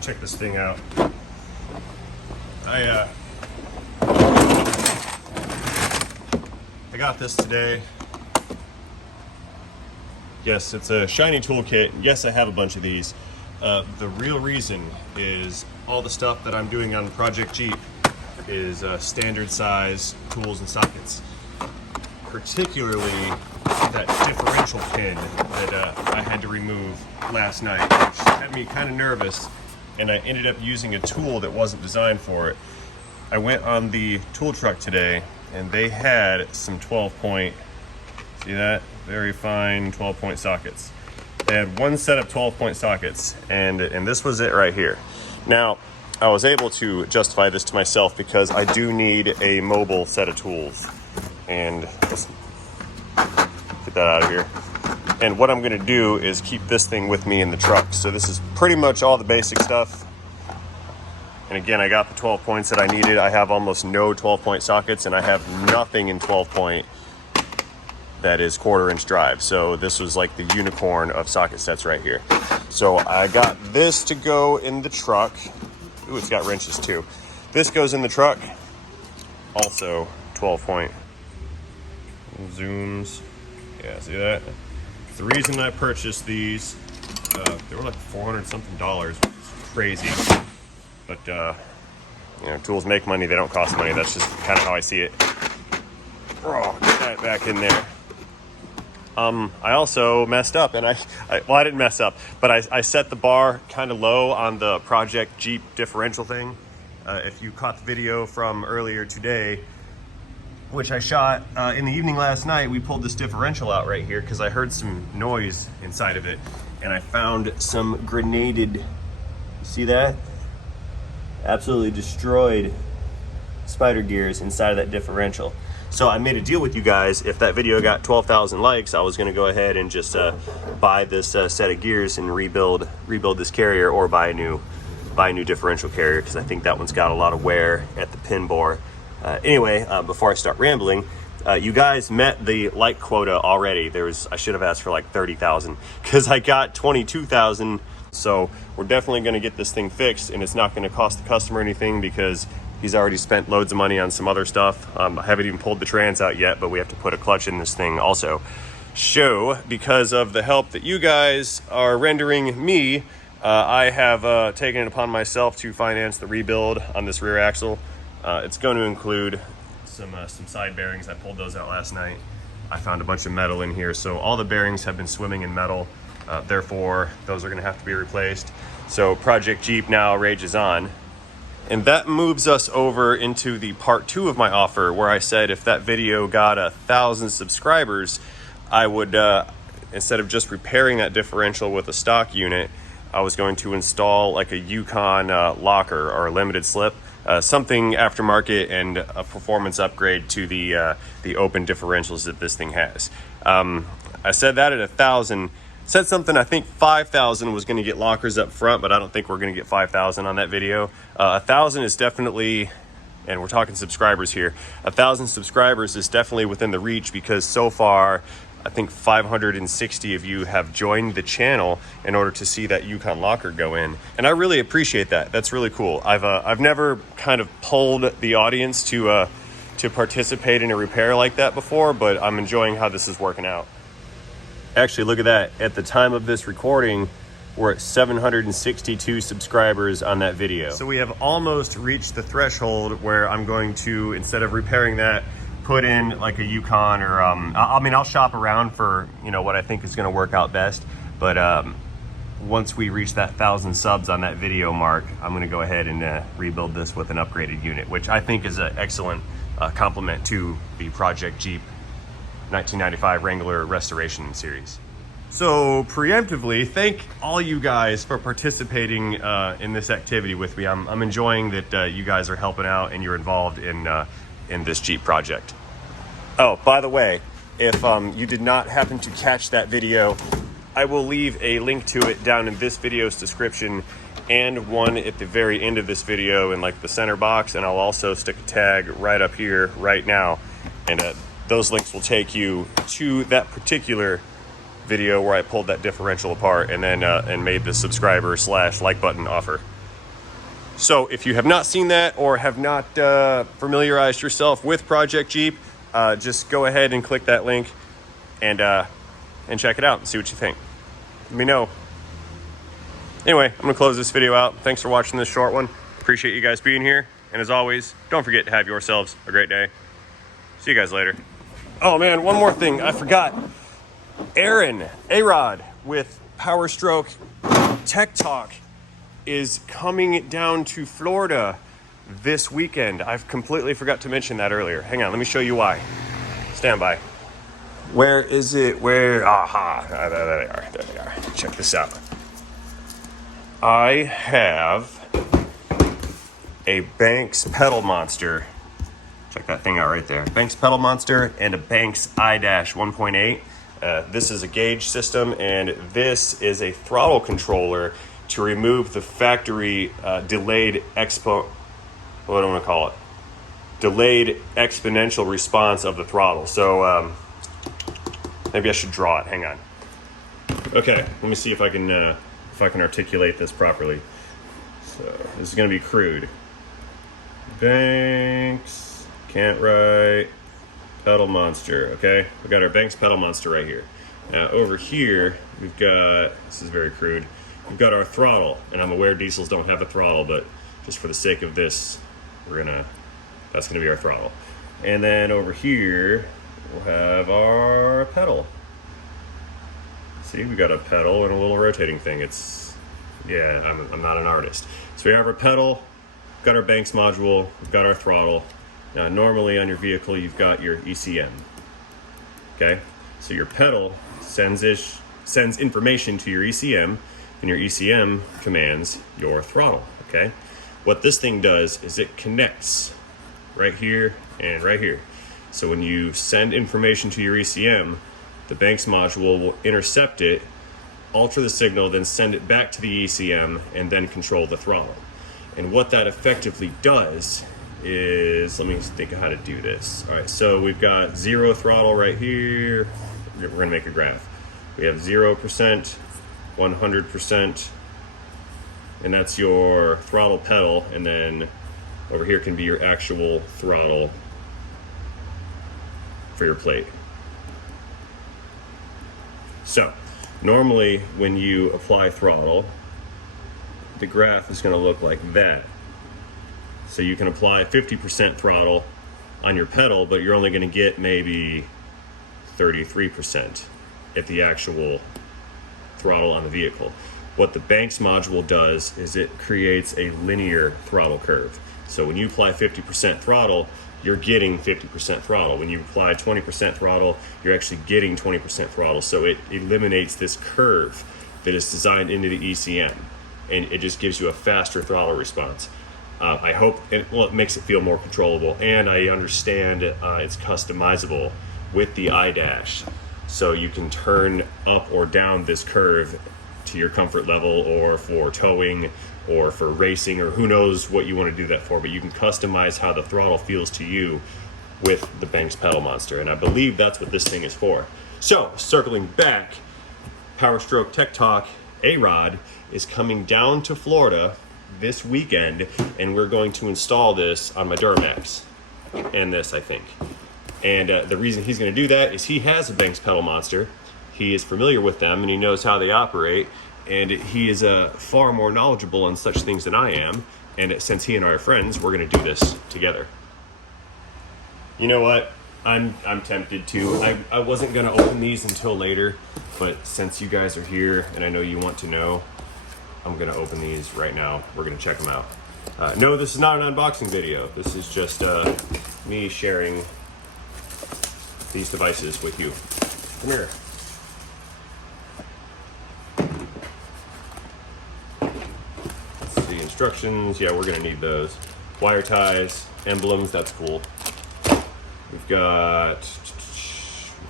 check this thing out. I got this today. Yes, it's a shiny toolkit. Yes, I have a bunch of these. The real reason is all the stuff that I'm doing on Project Jeep is standard size tools and sockets. Particularly that differential pin that I had to remove last night, which had me kind of nervous, and I ended up using a tool that wasn't designed for it. I went on the tool truck today and they had some 12-point, see that? Very fine 12-point sockets. They had one set of 12-point sockets, and this was it right here. Now, I was able to justify this to myself because I do need a mobile set of tools. And let's get that out of here. And what I'm gonna do is keep this thing with me in the truck. So this is pretty much all the basic stuff. And again, I got the 12 points that I needed. I have almost no 12-point sockets, and I have nothing in 12-point that is 1/4-inch drive. So this was like the unicorn of socket sets right here. So I got this to go in the truck. Ooh, it's got wrenches too. This goes in the truck. Also 12-point zooms. Yeah, see that? The reason I purchased these, they were like $400 something, which is crazy. But you know, tools make money, they don't cost money. That's just kind of how I see it. Oh, get that back in there. I also messed up, and I didn't mess up, but I set the bar kind of low on the Project Jeep differential thing. If you caught the video from earlier today, which I shot in the evening last night, we pulled this differential out right here because I heard some noise inside of it, and I found some grenaded, see that? Absolutely destroyed spider gears inside of that differential. So I made a deal with you guys. If that video got 12,000 likes, I was gonna go ahead and just buy this set of gears and rebuild this carrier, or buy a new differential carrier, because I think that one's got a lot of wear at the pin bore. Anyway, before I start rambling, you guys met the like quota already. I should have asked for like 30,000 because I got 22,000. So we're definitely going to get this thing fixed, and it's not going to cost the customer anything because he's already spent loads of money on some other stuff. I haven't even pulled the trans out yet, but we have to put a clutch in this thing also. So because of the help that you guys are rendering me, I have taken it upon myself to finance the rebuild on this rear axle. It's going to include some side bearings. I pulled those out last night. I found a bunch of metal in here, so all the bearings have been swimming in metal. Therefore, those are going to have to be replaced. So Project Jeep now rages on. And that moves us over into the part 2 of my offer, where I said if that video got 1,000 subscribers, I would, instead of just repairing that differential with a stock unit, I was going to install like a Yukon locker or a limited slip. Something aftermarket and a performance upgrade to the open differentials that this thing has. I said that at 1,000. Said something, I think 5,000 was going to get lockers up front, but I don't think we're going to get 5,000 on that video. 1,000 is definitely, and we're talking subscribers here, 1,000 subscribers is definitely within the reach, because so far I think 560 of you have joined the channel in order to see that Yukon locker go in. And I really appreciate that. That's really cool. I've never kind of pulled the audience to participate in a repair like that before, but I'm enjoying how this is working out. Actually, look at that. At the time of this recording, we're at 762 subscribers on that video. So we have almost reached the threshold where I'm going to, instead of repairing that, put in like a Yukon, or I mean, I'll shop around for, you know, what I think is going to work out best. But once we reach that 1,000 subs on that video mark, I'm going to go ahead and rebuild this with an upgraded unit, which I think is an excellent complement to the Project Jeep 1995 Wrangler restoration series. So preemptively, thank all you guys for participating in this activity with me. I'm enjoying that you guys are helping out and you're involved in this Jeep project. Oh, by the way, if you did not happen to catch that video, I will leave a link to it down in this video's description, and one at the very end of this video in like the center box, and I'll also stick a tag right up here right now, and those links will take you to that particular video where I pulled that differential apart and then and made the subscriber / like button offer. So if you have not seen that or have not familiarized yourself with Project Jeep, just go ahead and click that link and check it out and see what you think. Let me know. Anyway, I'm gonna close this video out. Thanks for watching this short one. Appreciate you guys being here. And as always, don't forget to have yourselves a great day. See you guys later. Oh man, one more thing I forgot. Aaron, A-Rod with Power Stroke Tech Talk is coming down to Florida this weekend. I've completely forgot to mention that earlier. Hang on, let me show you why. Stand by. Where is it? Where? Aha. There they are. There they are. Check this out. I have a Banks pedal monster. Check that thing out right there. Banks pedal monster and a Banks I-1.8. This is a gauge system, and this is a throttle controller to remove the factory delayed exponential response of the throttle. So maybe I should draw it. Hang on. Okay, let me see if I can articulate this properly. So this is going to be crude. Banks, can't write, pedal monster. Okay, we got our Banks pedal monster right here. Now over here we've got, this is very crude, we've got our throttle, and I'm aware diesels don't have a throttle, but just for the sake of this, that's gonna be our throttle. And then over here we'll have our pedal. See, we got a pedal and a little rotating thing. Yeah, I'm not an artist. So we have our pedal, got our Banks module, we've got our throttle. Now normally on your vehicle you've got your ECM. Okay, so your pedal sends information to your ECM, and your ECM commands your throttle. Okay, what this thing does is it connects right here and right here. So when you send information to your ECM, the Banks module will intercept it, alter the signal, then send it back to the ECM, and then control the throttle. And what that effectively does is, let me think of how to do this. All right, so we've got 0 throttle right here. We're gonna make a graph. We have 0%, 100%, and that's your throttle pedal, and then over here can be your actual throttle for your plate. So normally when you apply throttle, the graph is going to look like that. So you can apply 50% throttle on your pedal, but you're only going to get maybe 33% at the actual throttle on the vehicle. What the Banks module does is it creates a linear throttle curve. So when you apply 50% throttle, you're getting 50% throttle. When you apply 20% throttle, you're actually getting 20% throttle. So it eliminates this curve that is designed into the ECM, and it just gives you a faster throttle response. I hope, it makes it feel more controllable, and I understand it's customizable with the I-dash. So you can turn up or down this curve to your comfort level, or for towing, or for racing, or who knows what you want to do that for, but you can customize how the throttle feels to you with the Banks pedal monster, and I believe that's what this thing is for. So circling back, Power Stroke Tech Talk A-Rod is coming down to Florida this weekend, and we're going to install this on my Duramax and this, I think. And the reason he's going to do that is he has a Banks pedal monster. He is familiar with them, and he knows how they operate, and he is far more knowledgeable on such things than I am. And since he and I are friends, we're going to do this together. You know what? I'm tempted to. I wasn't going to open these until later, but since you guys are here and I know you want to know, I'm going to open these right now. We're going to check them out. No, this is not an unboxing video. This is just me sharing these devices with you. Come here. Let's see, instructions. Yeah, we're going to need those. Wire ties, emblems, that's cool. We've got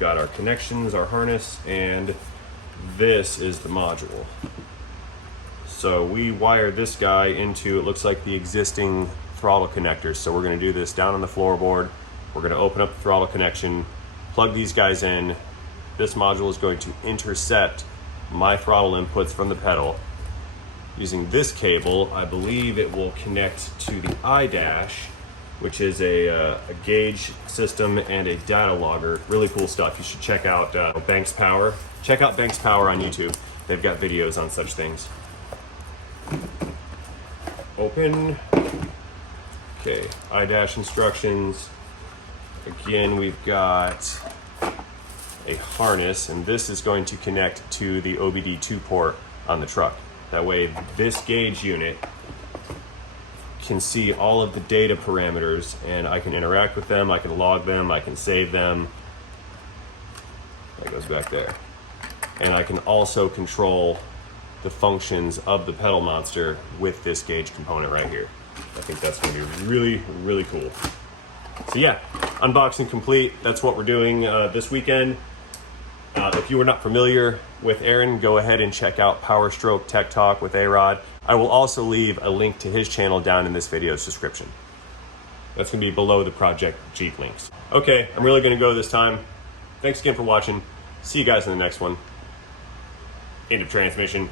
our connections, our harness, and this is the module. So we wired this guy into, it looks like the existing throttle connectors. So we're going to do this down on the floorboard. We're going to open up the throttle connection, plug these guys in. This module is going to intercept my throttle inputs from the pedal, using this cable, I believe it will connect to the iDash, which is a gauge system and a data logger. Really cool stuff. You should check out Banks Power. Check out Banks Power on YouTube. They've got videos on such things. Open. Okay, iDash instructions. Again, we've got a harness, and this is going to connect to the OBD2 port on the truck. That way, this gauge unit can see all of the data parameters, and I can interact with them, I can log them, I can save them. That goes back there. And I can also control the functions of the pedal monster with this gauge component right here. I think that's going to be really, really cool. So yeah, unboxing complete. That's what we're doing this weekend. If you are not familiar with Aaron, go ahead and check out Power Stroke Tech Talk with A-Rod. I will also leave a link to his channel down in this video's description. That's going to be below the Project Jeep links. Okay, I'm really going to go this time. Thanks again for watching. See you guys in the next one. End of transmission.